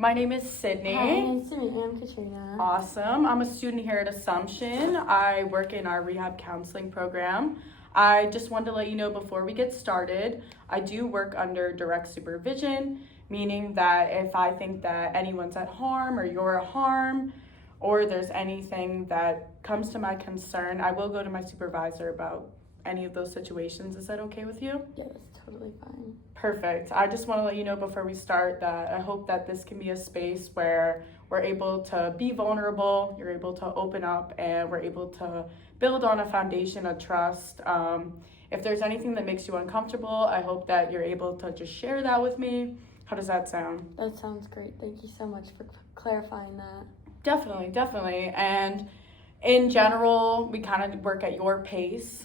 My name is Sydney. Hi, nice to meet you. I'm Katrina. Awesome. I'm a student here at Assumption. I work in our rehab counseling program. I just wanted to let you know before we get started, I do work under direct supervision, meaning that if I think that anyone's at harm or you're at harm, or there's anything that comes to my concern, I will go to my supervisor about any of those situations. Is that okay with you? Yeah, that's totally fine. Perfect. I just want to let you know before we start that I hope that this can be a space where we're able to be vulnerable, you're able to open up, and we're able to build on a foundation of trust. If there's anything that makes you uncomfortable, I hope that you're able to just share that with me. How does that sound? That sounds great. Thank you so much for clarifying that. Definitely. And in general, we kind of work at your pace.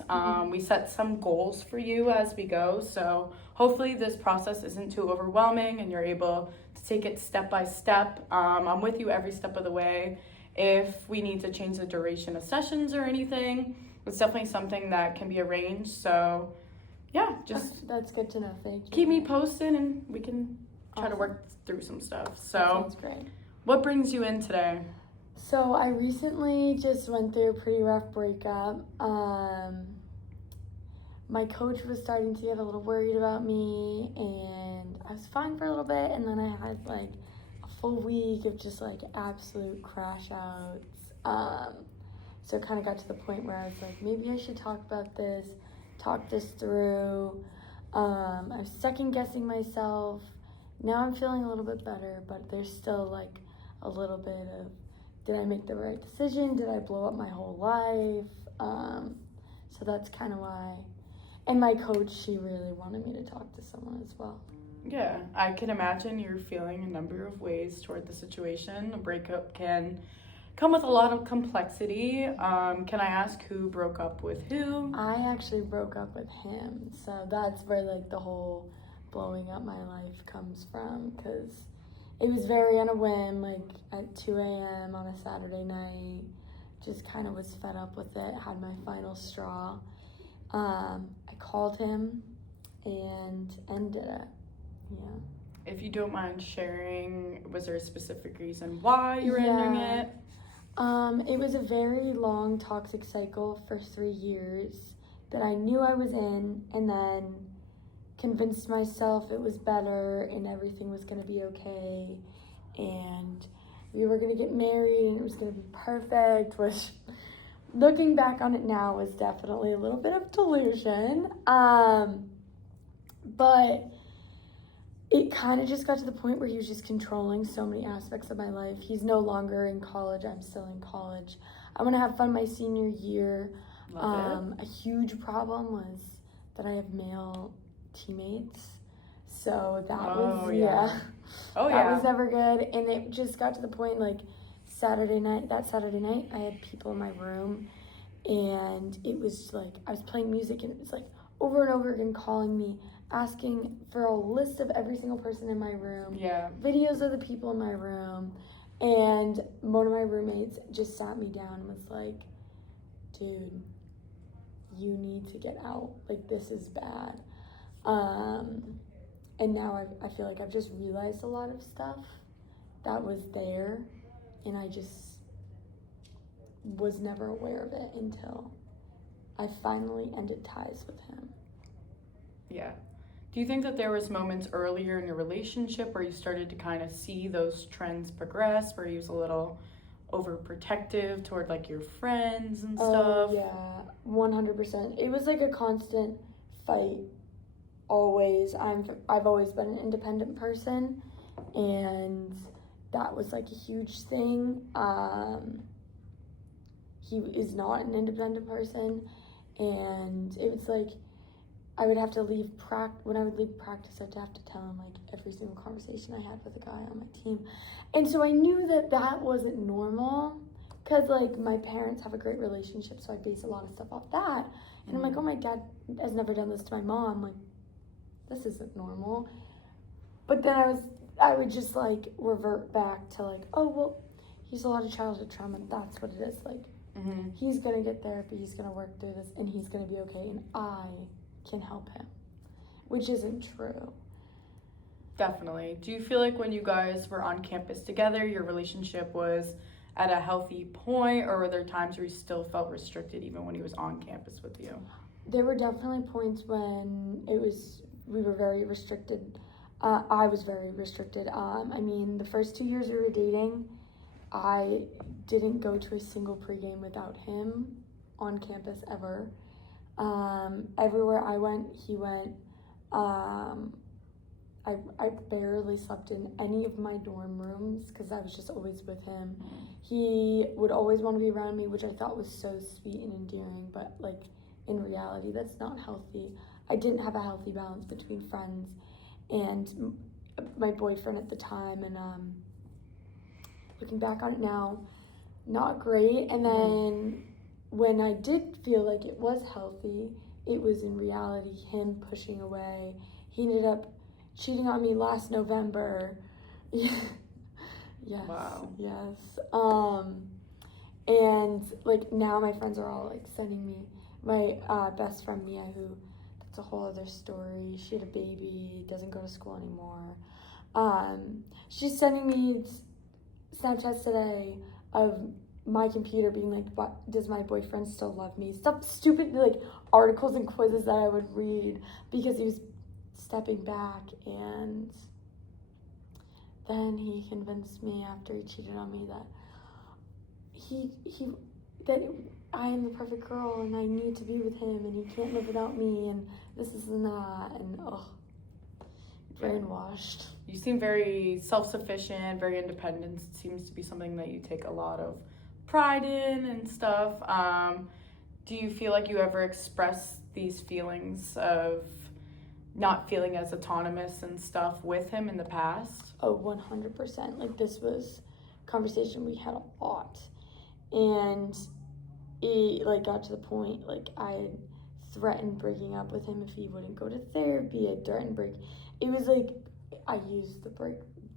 We set some goals for you as we go. So hopefully this process isn't too overwhelming and you're able to take it step by step. I'm with you every step of the way. If we need to change the duration of sessions or anything, it's definitely something that can be arranged. So yeah, just that's good to know. Thank you. keep me posted and we can try to work through some stuff. That So sounds great. what brings you in today? So I recently just went through a pretty rough breakup. My coach was starting to get a little worried about me, and I was fine for a little bit, and then I had like a full week of just like absolute crash outs. So it kind of got to the point where I was like, maybe I should talk this through. I was second guessing myself. Now I'm feeling a little bit better, but there's still like a little bit of, did I make the right decision? Did I blow up my whole life? So that's kind of why. And my coach, she really wanted me to talk to someone as well. Yeah, I can imagine you're feeling a number of ways toward the situation. A breakup can come with a lot of complexity. Can I ask who broke up with who? I actually broke up with him. So that's where like the whole blowing up my life comes from, because it was very on a whim, like at 2 a.m. on a Saturday night. Just kind of was fed up with it, had my final straw. I called him and ended it. Yeah. If you don't mind sharing, was there a specific reason why you were ending it? It was a very long toxic cycle for 3 years that I knew I was in, and then convinced myself it was better and everything was going to be okay, and we were going to get married and it was going to be perfect, which looking back on it now was definitely a little bit of delusion. But it kind of just got to the point where he was just controlling so many aspects of my life. He's no longer in college. I'm still in college. I'm going to have fun my senior year. A huge problem was that I have male teammates. So that was never good. And it just got to the point like Saturday night, I had people in my room, and it was like I was playing music and it was like over and over again calling me, asking for a list of every single person in my room, videos of the people in my room. And one of my roommates just sat me down and was like, dude, you need to get out. Like, this is bad. And now I feel like I've just realized a lot of stuff that was there, and I just was never aware of it until I finally ended ties with him. Yeah. Do you think that there was moments earlier in your relationship where you started to kind of see those trends progress, where he was a little overprotective toward like your friends and stuff? Oh, yeah, 100%. It was like a constant fight. Always. I've always been an independent person, and that was like a huge thing. He is not an independent person, and it was like I would have to leave when I would leave practice, I'd have to tell him like every single conversation I had with a guy on my team. And so I knew that wasn't normal, because like my parents have a great relationship, so I base a lot of stuff off that. And I'm like, oh, my dad has never done this to my mom. Like, this isn't normal. But then I would just like revert back to like, oh, well, he's a lot of childhood trauma. That's what it is. Like, he's going to get therapy. He's going to work through this, and he's going to be okay. And I can help him, which isn't true. Definitely. Do you feel like when you guys were on campus together, your relationship was at a healthy point, or were there times where you still felt restricted even when he was on campus with you? There were definitely points when we were very restricted. I was very restricted. I mean, the first 2 years we were dating, I didn't go to a single pregame without him on campus ever. Everywhere I went, he went. I barely slept in any of my dorm rooms because I was just always with him. He would always want to be around me, which I thought was so sweet and endearing, but like in reality, that's not healthy. I didn't have a healthy balance between friends and my boyfriend at the time, and looking back on it now, not great. And then when I did feel like it was healthy, it was in reality him pushing away. He ended up cheating on me last November. Yes. Wow. Yes. And like now my friends are all like sending me my best friend Mia, who that's a whole other story. She had a baby, doesn't go to school anymore. She's sending me Snapchats today of my computer being like, what, does my boyfriend still love me? Stuff, stupid like articles and quizzes that I would read because he was stepping back. And then he convinced me after he cheated on me that that I am the perfect girl and I need to be with him and he can't live without me and this is and that, and brainwashed. You seem very self-sufficient, very independent. It seems to be something that you take a lot of pride in and stuff. Do you feel like you ever express these feelings of not feeling as autonomous and stuff with him in the past? Oh, 100%. Like, this was a conversation we had a lot. And it, like, got to the point, like, I had threatened breaking up with him if he wouldn't go to therapy. I threatened It was like, I used the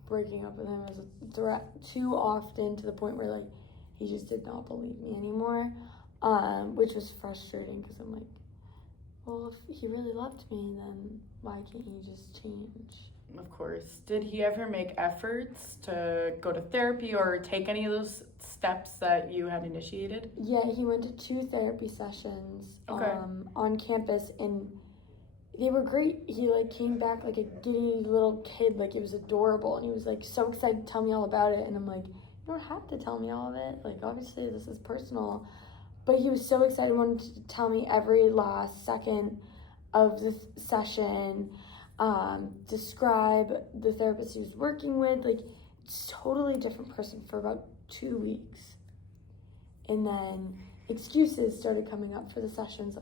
breaking up with him as a threat too often to the point where, like, he just did not believe me anymore, which was frustrating because I'm like, well, if he really loved me, then why can't he just change? Of course. Did he ever make efforts to go to therapy or take any of those steps that you had initiated? Yeah, he went to 2 therapy sessions on campus, and they were great. He like came back like a giddy little kid, like it was adorable, and he was like so excited to tell me all about it. And I'm like, you don't have to tell me all of it. Like, obviously this is personal. But he was so excited, wanted to tell me every last second of the session, describe the therapist he was working with. Like, totally different person for about 2 weeks. And then excuses started coming up for the sessions.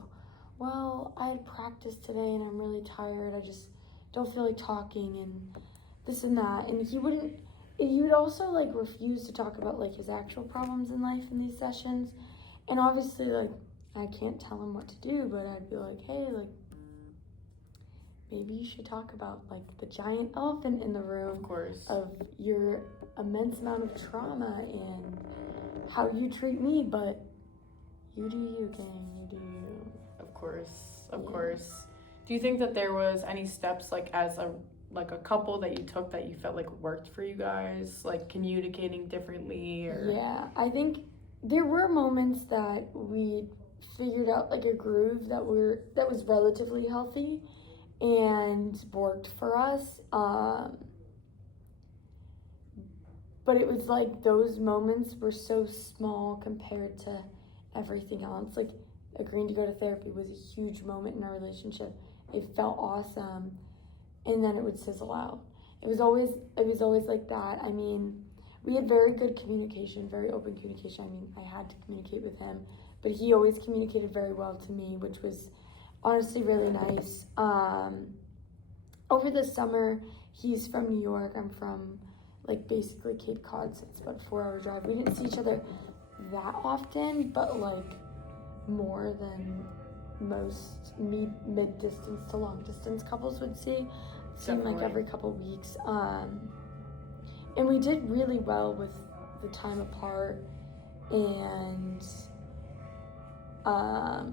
Well, I had practice today and I'm really tired. I just don't feel like talking and this and that. And he would also like refuse to talk about like his actual problems in life in these sessions. And obviously, like, I can't tell him what to do, but I'd be like, hey, like, maybe you should talk about, like, the giant elephant in the room. Of course. Of your immense amount of trauma and how you treat me, but you do you, gang, you do you. Of course. Do you think that there was any steps, like, as a couple that you took that you felt like worked for you guys? Like, communicating differently or... Yeah, I think there were moments that we figured out like a groove that was relatively healthy and worked for us. But it was like those moments were so small compared to everything else. Like, agreeing to go to therapy was a huge moment in our relationship. It felt awesome, and then it would sizzle out. It was always like that. I mean, we had very good communication, very open communication. I mean, I had to communicate with him, but he always communicated very well to me, which was honestly really nice. Over the summer, he's from New York. I'm from, like, basically Cape Cod, so it's about a 4-hour drive. We didn't see each other that often, but, like, more than most mid-distance to long-distance couples would see. It seemed like every couple weeks. And we did really well with the time apart and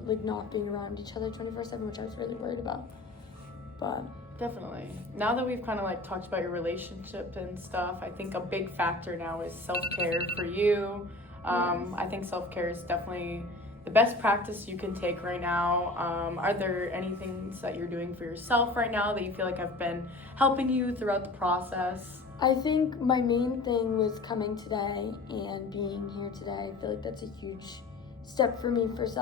like not being around each other 24/7, which I was really worried about. But Definitely. Now that we've kind of like talked about your relationship and stuff, I think a big factor now is self-care for you. I think self-care is definitely the best practice you can take right now. Are there any things that you're doing for yourself right now that you feel like have been helping you throughout the process? I think my main thing was coming today and being here today. I feel like that's a huge step for me for self